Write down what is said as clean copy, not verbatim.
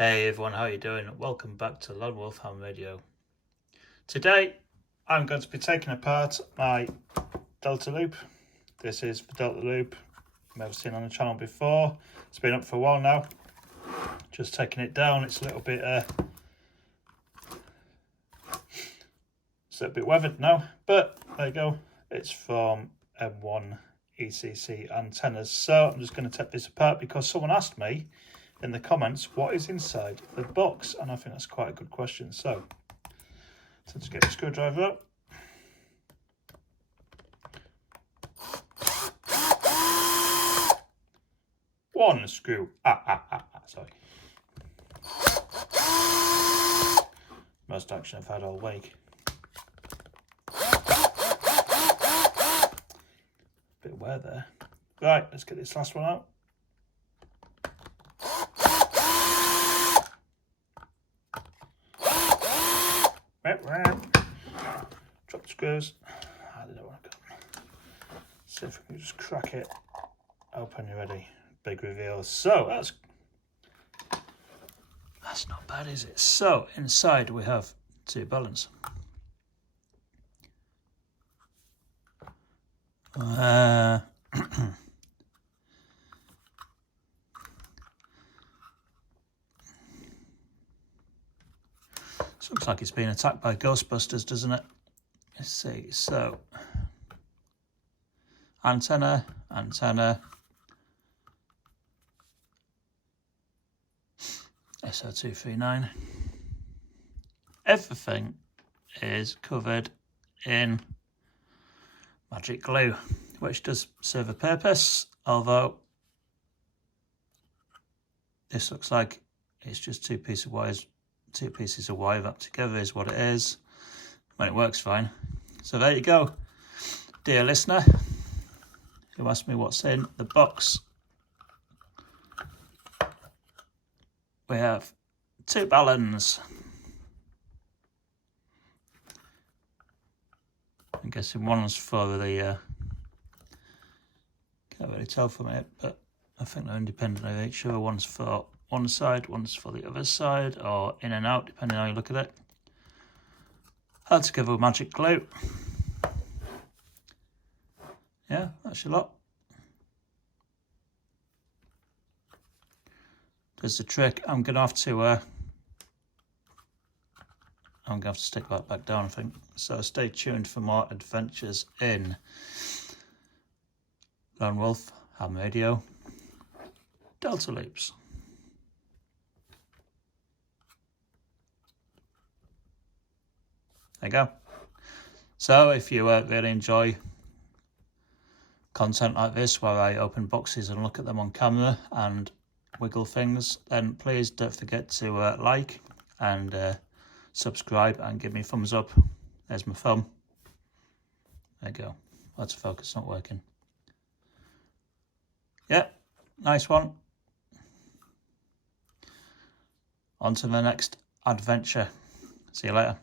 Hey everyone, how you doing? Welcome back to Lone Wolf Ham Radio. Today I'm going to be taking apart my Delta Loop. This is the Delta Loop you've never seen on the channel before. It's been up for a while now. Just taking it down. It's a little bit weathered now, but there you go. It's from M1ECC antennas. So I'm just going to take this apart because someone asked me in the comments what is inside the box, and I think that's quite a good question. So let's get the screwdriver up. One screw. Sorry. Most action I've had all week. Bit of wear there. Right, let's get this last one out. Drop the screws. I don't know what I've got. See if we can just crack it open. You ready? Big reveal. So that's not bad, is it? So inside we have two baluns. This looks like it's been attacked by Ghostbusters, doesn't it? Let's see. So antenna, SO239. Everything is covered in magic glue, which does serve a purpose, although this looks like it's just two pieces of wire wrapped together is what it is. When it works fine. So there you go, dear listener who asked me what's in the box. We have two baluns. I'm guessing one's for the can't really tell from it, but I think they're independent of each other. One's for one side, one's for the other side, or in and out, depending on how you look at it. Held together with magic glue. Yeah, that's your lot. Does the trick. I'm gonna have to stick that back down, I think. So stay tuned for more adventures in Lone Wolf Ham Radio Delta Loops. There you go. So if you really enjoy content like this, where I open boxes and look at them on camera and wiggle things, then please don't forget to like and subscribe and give me a thumbs up. There's my thumb. There you go. That's focus not working. Yeah, nice one. On to the next adventure. See you later.